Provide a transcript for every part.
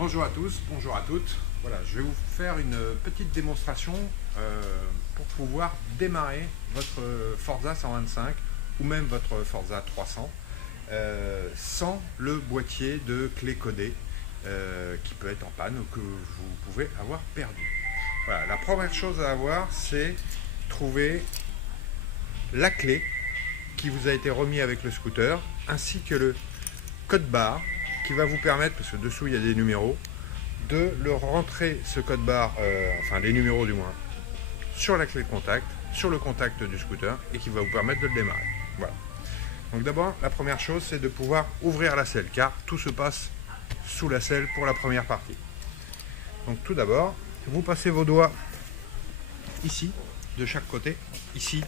Bonjour à tous, bonjour à toutes. Voilà, je vais vous faire une petite démonstration pour pouvoir démarrer votre Forza 125 ou même votre Forza 300 sans le boîtier de clé codée qui peut être en panne ou que vous pouvez avoir perdu. Voilà, la première chose à avoir, c'est trouver la clé qui vous a été remis avec le scooter ainsi que le code barre qui va vous permettre, parce que dessous il y a des numéros, de le rentrer ce code barre, enfin les numéros du moins, sur la clé de contact, sur le contact du scooter et qui va vous permettre de le démarrer. Voilà. Donc d'abord, la première chose, c'est de pouvoir ouvrir la selle, car tout se passe sous la selle pour la première partie. Donc tout d'abord, vous passez vos doigts ici, de chaque côté, ici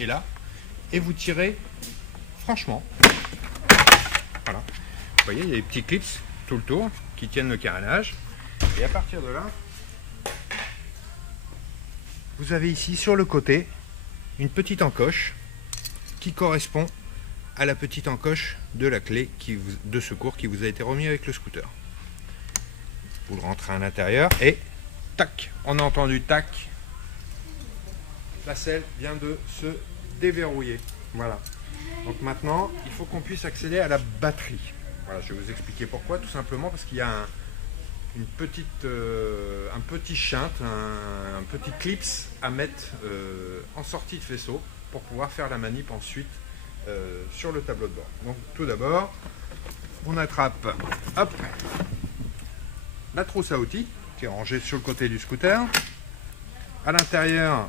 et là, et vous tirez franchement. Voilà. Vous voyez, il y a des petits clips tout le tour qui tiennent le carénage. Et à partir de là, vous avez ici sur le côté une petite encoche qui correspond à la petite encoche de la clé de secours qui vous a été remis avec le scooter. Vous le rentrez à l'intérieur et tac, on a entendu tac. La selle vient de se déverrouiller. Voilà. Donc maintenant, il faut qu'on puisse accéder à la batterie. Voilà, je vais vous expliquer pourquoi. Tout simplement parce qu'il y a un petit shunt, un petit clips à mettre en sortie de faisceau pour pouvoir faire la manip ensuite sur le tableau de bord. Donc tout d'abord, on attrape hop, la trousse à outils qui est rangée sur le côté du scooter. À l'intérieur,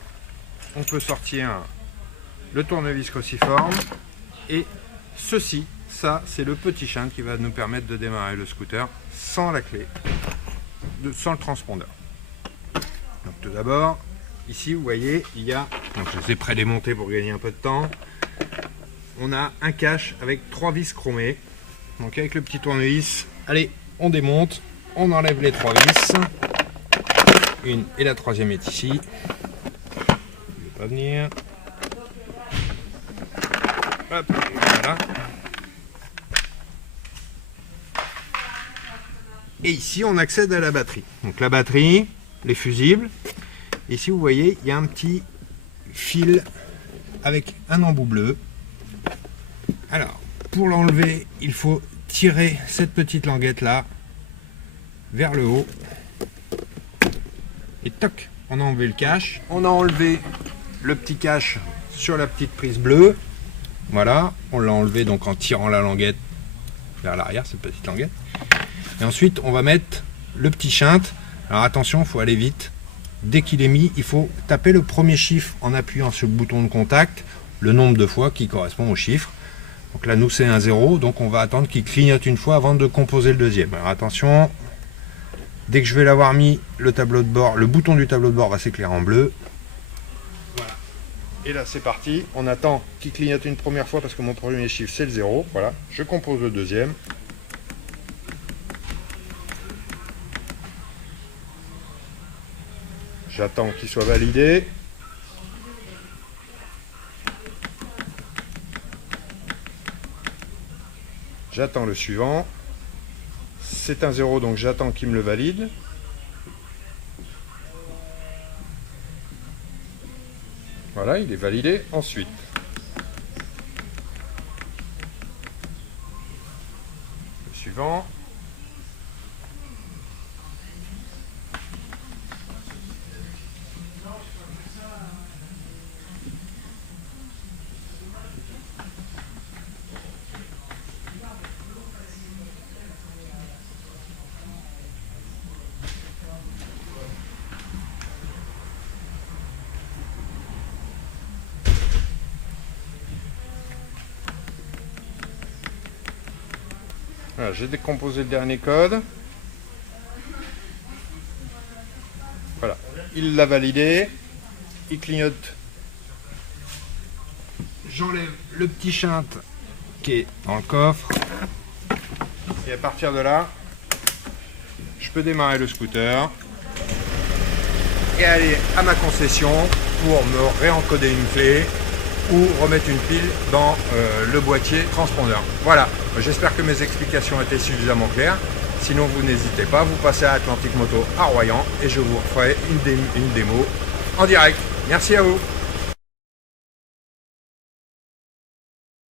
on peut sortir le tournevis cruciforme et ceci. Ça, c'est le petit shunt qui va nous permettre de démarrer le scooter sans la clé, sans le transpondeur. Donc tout d'abord, ici vous voyez, il y a, donc je les ai pré-démontés pour gagner un peu de temps, on a un cache avec 3 vis chromées. Donc avec le petit tournevis, allez, on démonte, on enlève les 3 vis, une et la troisième est ici. Je ne vais pas venir. Hop, voilà. Et ici, on accède à la batterie. Donc la batterie, les fusibles. Ici, vous voyez, il y a un petit fil avec un embout bleu. Alors, pour l'enlever, il faut tirer cette petite languette là vers le haut. Et toc, on a enlevé le cache. On a enlevé le petit cache sur la petite prise bleue. Voilà, on l'a enlevé donc en tirant la languette vers l'arrière, cette petite languette. Et ensuite, on va mettre le petit shunt. Alors attention, il faut aller vite. Dès qu'il est mis, il faut taper le premier chiffre en appuyant sur le bouton de contact, le nombre de fois qui correspond au chiffre. Donc là, nous, c'est un 0. Donc on va attendre qu'il clignote une fois avant de composer le deuxième. Alors attention, dès que je vais l'avoir mis, le tableau de bord, le bouton du tableau de bord va s'éclairer en bleu. Voilà. Et là, c'est parti. On attend qu'il clignote une première fois parce que mon premier chiffre, c'est le 0. Voilà. Je compose le deuxième. J'attends qu'il soit validé. J'attends le suivant. C'est un 0, donc j'attends qu'il me le valide. Voilà, il est validé. Ensuite, le suivant. Voilà, j'ai décomposé le dernier code. Voilà, il l'a validé. Il clignote. J'enlève le petit shunt qui est dans le coffre. Et à partir de là, je peux démarrer le scooter et aller à ma concession pour me réencoder une clé ou remettre une pile dans le boîtier transpondeur. Voilà, j'espère que mes explications étaient suffisamment claires. Sinon, vous n'hésitez pas, vous passez à Atlantic Moto à Royan et je vous referai une démo en direct. Merci à vous.